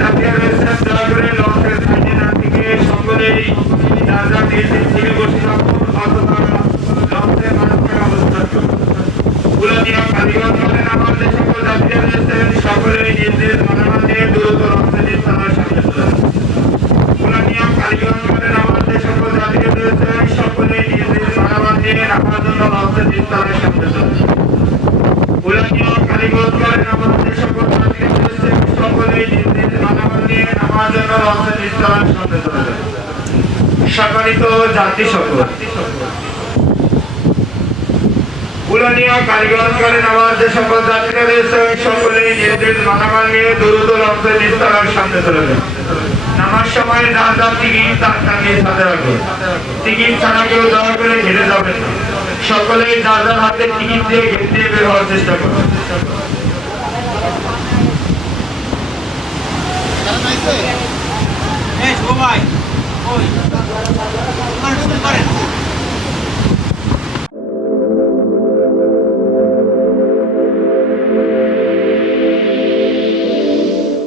যাত্রীরা রয়েছেন দয়া করে লঞ্চের সাইডে না থেকে সকলেই যার যার নিজ নিজ থেকে বসে থাকুন অথবা লঞ্চের মাঝখানে অবস্থান করুন। উলানিয়া কালীগঞ্জ বলেন আমার যে সকল যাত্রীরা রয়েছেন সকলেই নিজ নিজ মালামাল নিয়ে দ্রুত লঞ্চের স্থানের সামনে চলে যান। উলানিয়া কালীগঞ্জ বলেন আমার যে সকল যাত্রীরা রয়েছেন সকলেই নিজ নিজ মালামাল নিয়ে নামার জন্য লঞ্চের স্থানের সামনে চলে যান। উলানিয়া কালীগঞ্জ বলেন আমার যে সকল যাত্রীরা রয়েছেন সকলেই নিজ নিজ মালামাল নিয়ে নামার জন্য লঞ্চের স্থানের সামনে চলে যান। সম্মানিত যাত্রী সকল, উলানিয়া কালীগঞ্জ বলেন আমার যে সকল যাত্রীরা রয়েছেন সকলেই নিজ নিজ মালামাল নিয়ে দ্রুত লঞ্চের স্থানের সামনে চলে যান। নামার সময় যার যার টিকিট তার নিজ হাতে রাখবে। টিকিট ছাড়া কেউ দয়া করে ঘেরে যাবেন না। সকলেই যার যার হাতে টিকিট দিয়ে ঘের দিয়ে বের হওয়ার চেষ্টা করবেন। এই সবাই ওই শুরু করেন।